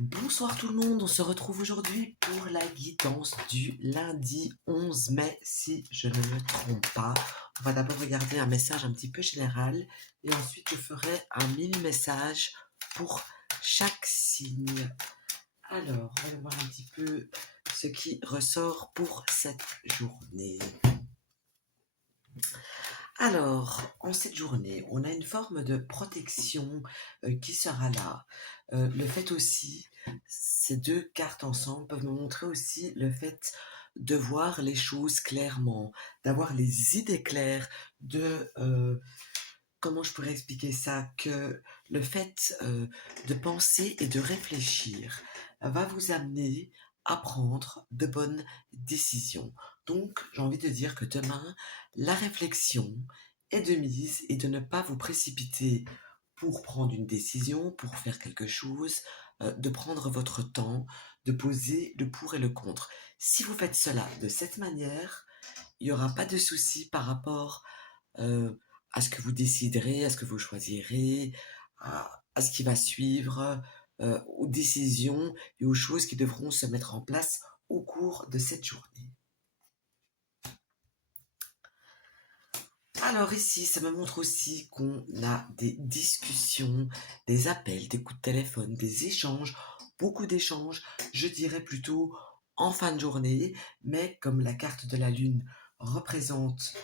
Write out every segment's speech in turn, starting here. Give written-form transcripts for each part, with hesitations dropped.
Bonsoir tout le monde, on se retrouve aujourd'hui pour la guidance du lundi 11 mai, si je ne me trompe pas. On va d'abord regarder un message un petit peu général et ensuite je ferai un mini-message pour chaque signe. Alors, on va voir un petit peu ce qui ressort pour cette journée. Alors, en cette journée, on a une forme de protection qui sera là. Le fait aussi, ces deux cartes ensemble peuvent nous montrer aussi le fait de voir les choses clairement, d'avoir les idées claires, comment je pourrais expliquer ça, que le fait de penser et de réfléchir va vous amener à prendre de bonnes décisions. Donc, j'ai envie de dire que demain, la réflexion est de mise et de ne pas vous précipiter pour prendre une décision, pour faire quelque chose, de prendre votre temps, de poser le pour et le contre. Si vous faites cela de cette manière, il n'y aura pas de souci par rapport euh, à ce que vous déciderez, à ce que vous choisirez, à ce qui va suivre, aux décisions et aux choses qui devront se mettre en place au cours de cette journée. Alors ici, ça me montre aussi qu'on a des discussions, des appels, des coups de téléphone, des échanges, beaucoup d'échanges, je dirais plutôt en fin de journée, mais comme la carte de la Lune représente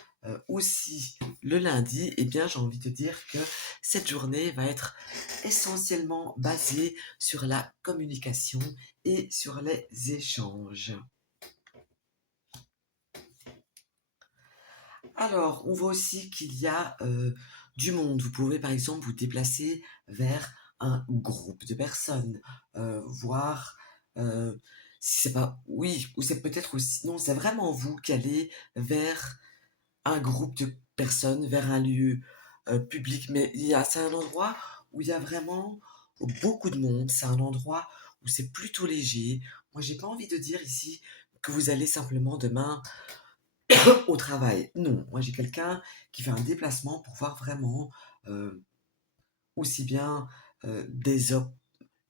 aussi le lundi, eh bien j'ai envie de dire que cette journée va être essentiellement basée sur la communication et sur les échanges. Alors, on voit aussi qu'il y a du monde. Vous pouvez par exemple vous déplacer vers un groupe de personnes, voir si c'est pas oui, ou c'est peut-être aussi non, c'est vraiment vous qui allez vers un groupe de personnes, vers un lieu public. Mais c'est un endroit où il y a vraiment beaucoup de monde. C'est un endroit où c'est plutôt léger. Moi, j'ai pas envie de dire ici que vous allez simplement demain au travail. Non, moi j'ai quelqu'un qui fait un déplacement pour voir vraiment euh, aussi bien des hommes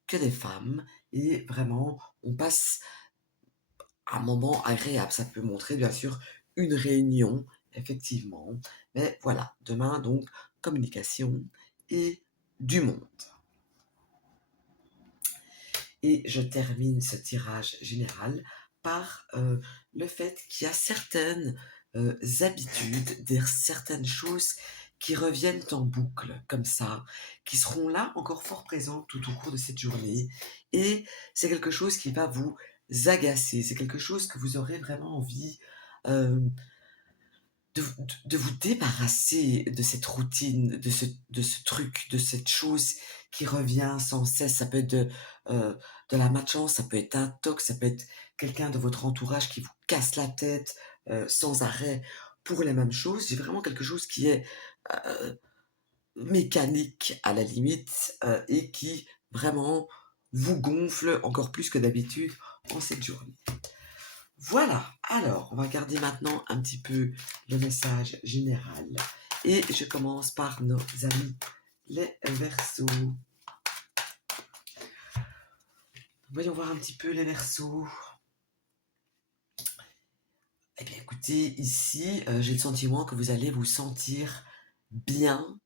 que des femmes. Et vraiment, on passe un moment agréable. Ça peut montrer bien sûr une réunion, effectivement. Mais voilà, demain donc, communication et du monde. Et je termine ce tirage général par le fait qu'il y a certaines habitudes, certaines choses qui reviennent en boucle, comme ça, qui seront là encore fort présentes tout au cours de cette journée. Et c'est quelque chose qui va vous agacer, c'est quelque chose que vous aurez vraiment envie euh, de vous débarrasser de cette routine, de ce truc, de cette chose qui revient sans cesse. Ça peut être de la malchance, ça peut être un toc, ça peut être quelqu'un de votre entourage qui vous casse la tête sans arrêt pour les mêmes choses. C'est vraiment quelque chose qui est euh, mécanique à la limite et qui vraiment vous gonfle encore plus que d'habitude en cette journée. Voilà, alors on va regarder maintenant un petit peu le message général. Et je commence par nos amis les Verseaux. Voyons voir un petit peu les Verseaux. Eh bien écoutez, ici, j'ai le sentiment que vous allez vous sentir bien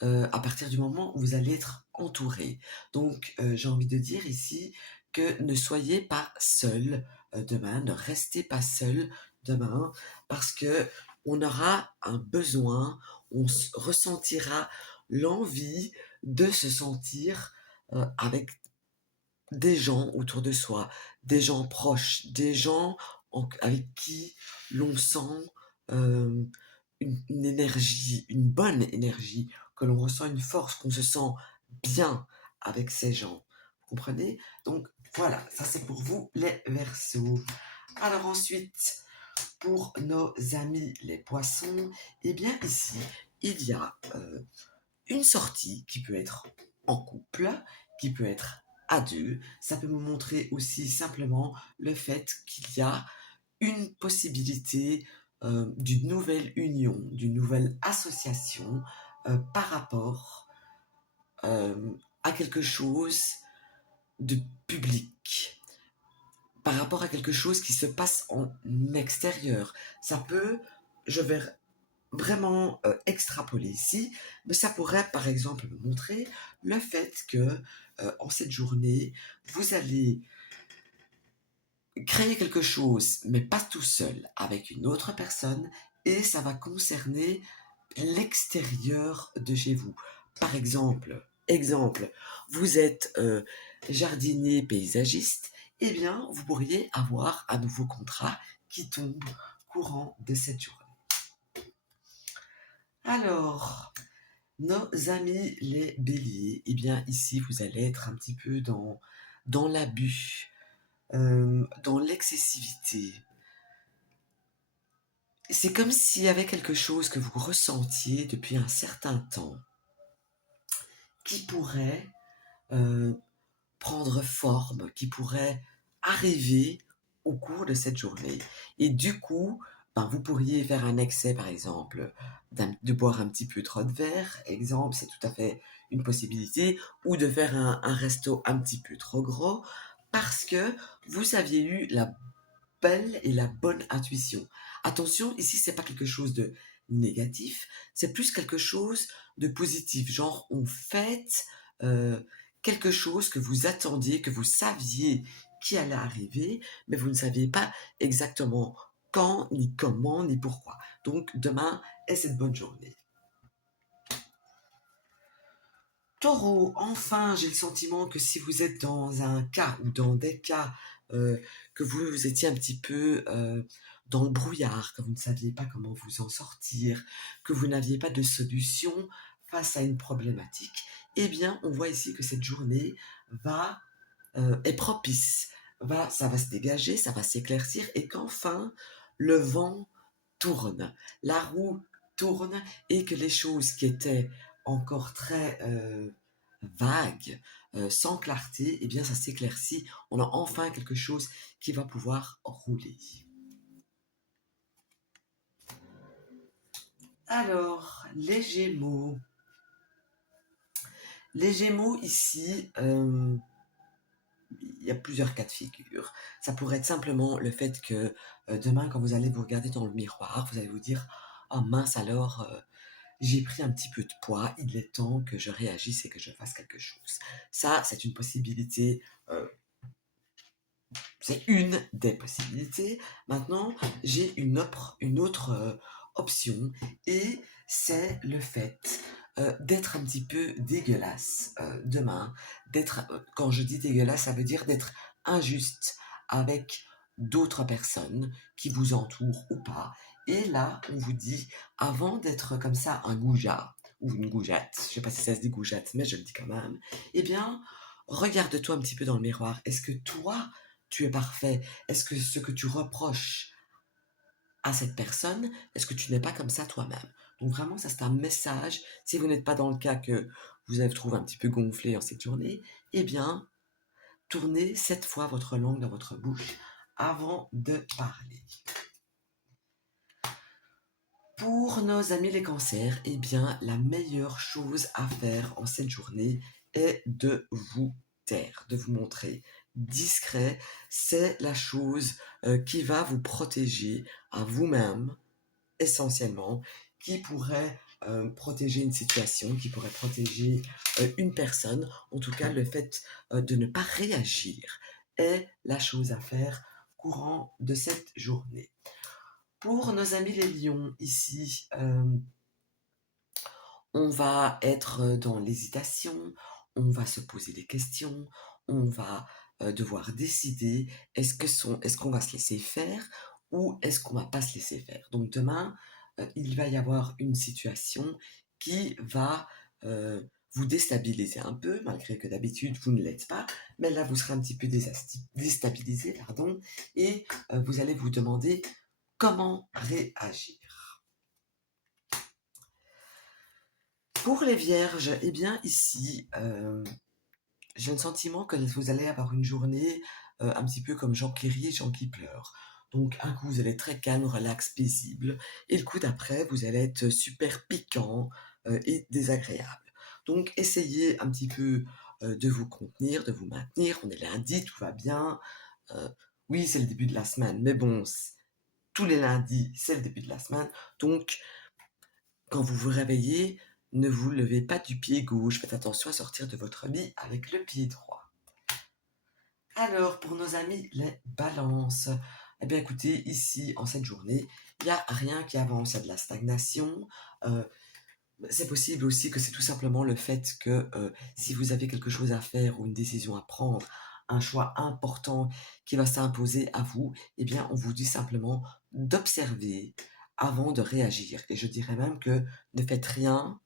à partir du moment où vous allez être entouré. Donc j'ai envie de dire ici que ne soyez pas seul demain, ne restez pas seul demain, parce que on aura un besoin, ressentira l'envie de se sentir avec des gens autour de soi, des gens proches, des gens avec qui l'on sent euh, une énergie, une bonne énergie, que l'on ressent une force, qu'on se sent bien avec ces gens. Vous comprenez? Donc voilà, ça c'est pour vous les Verseaux. Alors ensuite, pour nos amis les Poissons, eh bien ici, il y a une sortie qui peut être en couple, qui peut être à deux. Ça peut me montrer aussi simplement le fait qu'il y a une possibilité d'une nouvelle union, d'une nouvelle association par rapport à quelque chose de public par rapport à quelque chose qui se passe en extérieur. Ça peut, je vais vraiment extrapoler ici, mais ça pourrait par exemple me montrer le fait que en cette journée, vous allez créer quelque chose, mais pas tout seul, avec une autre personne, et ça va concerner l'extérieur de chez vous. Par exemple, vous êtes jardinier paysagiste, eh bien, vous pourriez avoir un nouveau contrat qui tombe courant de cette journée. Alors, nos amis les béliers, eh bien, ici, vous allez être un petit peu dans l'abus, dans l'excessivité. C'est comme s'il y avait quelque chose que vous ressentiez depuis un certain temps qui pourrait euh, prendre forme, qui pourrait arriver au cours de cette journée. Et du coup, ben, vous pourriez faire un excès, par exemple, de boire un petit peu trop de verre, exemple, c'est tout à fait une possibilité, ou de faire un resto un petit peu trop gros, parce que vous aviez eu la belle et la bonne intuition. Attention, ici, c'est pas quelque chose de négatif, c'est plus quelque chose de positif. Genre, on fête euh, quelque chose que vous attendiez, que vous saviez qui allait arriver, mais vous ne saviez pas exactement quand, ni comment, ni pourquoi. Donc, demain est cette bonne journée. Taureau, enfin, j'ai le sentiment que si vous êtes dans un cas ou dans des cas euh, que vous étiez un petit peu dans le brouillard, que vous ne saviez pas comment vous en sortir, que vous n'aviez pas de solution face à une problématique, eh bien, on voit ici que cette journée est propice, ça va se dégager, ça va s'éclaircir et qu'enfin le vent tourne, la roue tourne et que les choses qui étaient encore très vagues, sans clarté, eh bien ça s'éclaircit. On a enfin quelque chose qui va pouvoir rouler. Alors, les Gémeaux. Les Gémeaux ici, il y a plusieurs cas de figure. Ça pourrait être simplement le fait que demain, quand vous allez vous regarder dans le miroir, vous allez vous dire: oh mince alors, j'ai pris un petit peu de poids, il est temps que je réagisse et que je fasse quelque chose. Ça, c'est une possibilité, c'est une des possibilités. Maintenant, j'ai une autre option et c'est le fait d'être un petit peu dégueulasse demain. Quand je dis dégueulasse, ça veut dire d'être injuste avec d'autres personnes qui vous entourent ou pas. Et là, on vous dit, avant d'être comme ça un goujat ou une goujatte, je sais pas si ça se dit goujatte, mais je le dis quand même, eh bien, regarde-toi un petit peu dans le miroir. Est-ce que toi, tu es parfait? Est-ce que ce que tu reproches à cette personne, est-ce que tu n'es pas comme ça toi-même? Donc vraiment, ça c'est un message. Si vous n'êtes pas dans le cas que vous avez trouvé un petit peu gonflé en cette journée, eh bien, tournez 7 fois votre langue dans votre bouche avant de parler. Pour nos amis les cancers, eh bien, la meilleure chose à faire en cette journée est de vous taire, de vous montrer discret. C'est la chose qui va vous protéger à vous-même, essentiellement, qui pourrait protéger une situation, qui pourrait protéger une personne. En tout cas, le fait de ne pas réagir est la chose à faire courant de cette journée. Pour nos amis les lions, ici, on va être dans l'hésitation, on va se poser des questions, on va devoir décider est-ce qu'on va se laisser faire ou est-ce qu'on va pas se laisser faire. Donc demain, il va y avoir une situation qui va vous déstabiliser un peu, malgré que d'habitude vous ne l'êtes pas, mais là vous serez un petit peu déstabilisé, pardon, et vous allez vous demander comment réagir. Pour les vierges, eh bien ici, j'ai le sentiment que vous allez avoir une journée un petit peu comme Jean qui rit et Jean qui pleure. Donc un coup vous allez être très calme, relax, paisible, et le coup d'après vous allez être super piquant et désagréable. Donc essayez un petit peu de vous contenir, de vous maintenir. On est lundi, tout va bien. Oui, c'est le début de la semaine, mais bon, tous les lundis, c'est le début de la semaine. Donc, quand vous vous réveillez, ne vous levez pas du pied gauche. Faites attention à sortir de votre lit avec le pied droit. Alors, pour nos amis les balances, eh bien écoutez, ici, en cette journée, il n'y a rien qui avance, il y a de la stagnation. Euh, c'est possible aussi que c'est tout simplement le fait que si vous avez quelque chose à faire ou une décision à prendre, un choix important qui va s'imposer à vous, eh bien on vous dit simplement d'observer avant de réagir. Et je dirais même que ne faites rien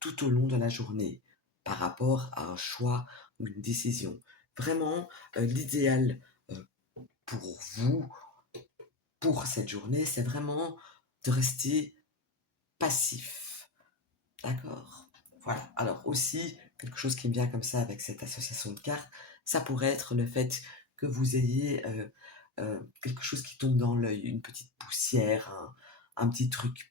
tout au long de la journée par rapport à un choix ou une décision. Vraiment, l'idéal euh, pour vous, pour cette journée, c'est vraiment de rester passif. D'accord? Voilà. Alors aussi, quelque chose qui me vient comme ça avec cette association de cartes, ça pourrait être le fait que vous ayez quelque chose qui tombe dans l'œil, une petite poussière, un petit truc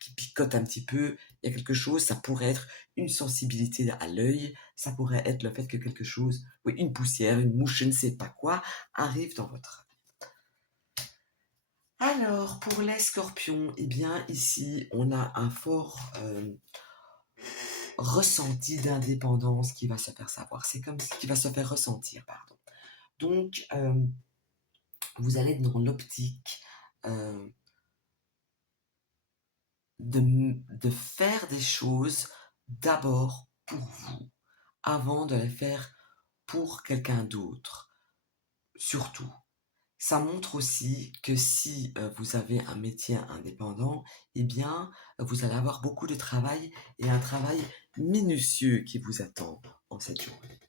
qui picote un petit peu. Il y a quelque chose, ça pourrait être une sensibilité à l'œil, ça pourrait être le fait que quelque chose, oui, une poussière, une mouche, je ne sais pas quoi, arrive dans votre œil. Alors, pour les scorpions, eh bien, ici, on a un fort ressenti d'indépendance qui va se faire savoir. C'est comme ce qui va se faire ressentir, pardon. Donc, vous allez être dans l'optique euh, de faire des choses d'abord pour vous, avant de les faire pour quelqu'un d'autre. Surtout. Ça montre aussi que si vous avez un métier indépendant, eh bien, vous allez avoir beaucoup de travail et un travail minutieux qui vous attend en cette journée.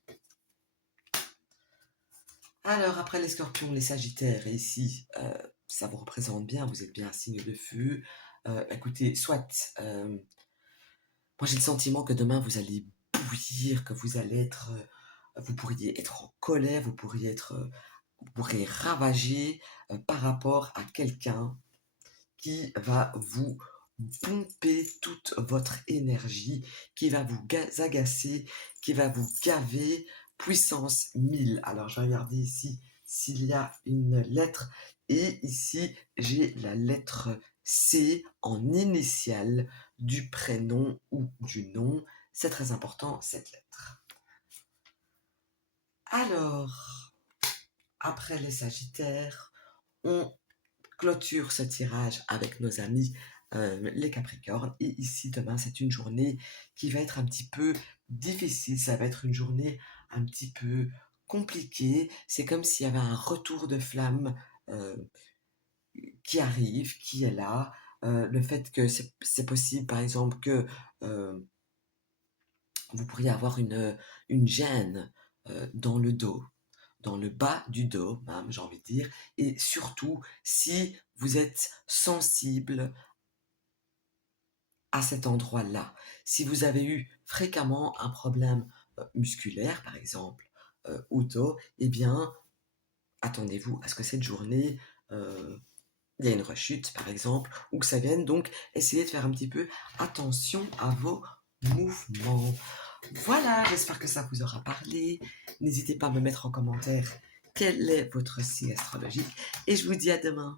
Alors, après les scorpions, les sagittaires, et ici, ça vous représente bien, vous êtes bien un signe de feu. Écoutez, soit, moi j'ai le sentiment que demain vous allez bouillir, que vous allez être, vous pourriez être en colère, vous pourriez ravager par rapport à quelqu'un qui va vous pomper toute votre énergie, qui va vous agacer, qui va vous gaver, puissance 1000. Alors, je vais regarder ici s'il y a une lettre. Et ici, j'ai la lettre C en initiale du prénom ou du nom. C'est très important, cette lettre. Alors, après les Sagittaires, on clôture ce tirage avec nos amis les Capricornes. Et ici, demain, c'est une journée qui va être un petit peu difficile. Ça va être une journée un petit peu compliquée. C'est comme s'il y avait un retour de flamme euh, qui arrive, qui est là. Le fait que c'est possible, par exemple, que euh, vous pourriez avoir une gêne dans le dos, dans le bas du dos, même, j'ai envie de dire, et surtout si vous êtes sensible à cet endroit-là. Si vous avez eu fréquemment un problème musculaire, par exemple, au dos, eh bien, attendez-vous à ce que cette journée, il y ait une rechute, par exemple, ou que ça vienne. Donc, essayez de faire un petit peu attention à vos mouvements. Voilà, j'espère que ça vous aura parlé. N'hésitez pas à me mettre en commentaire quel est votre signe astrologique. Et je vous dis à demain.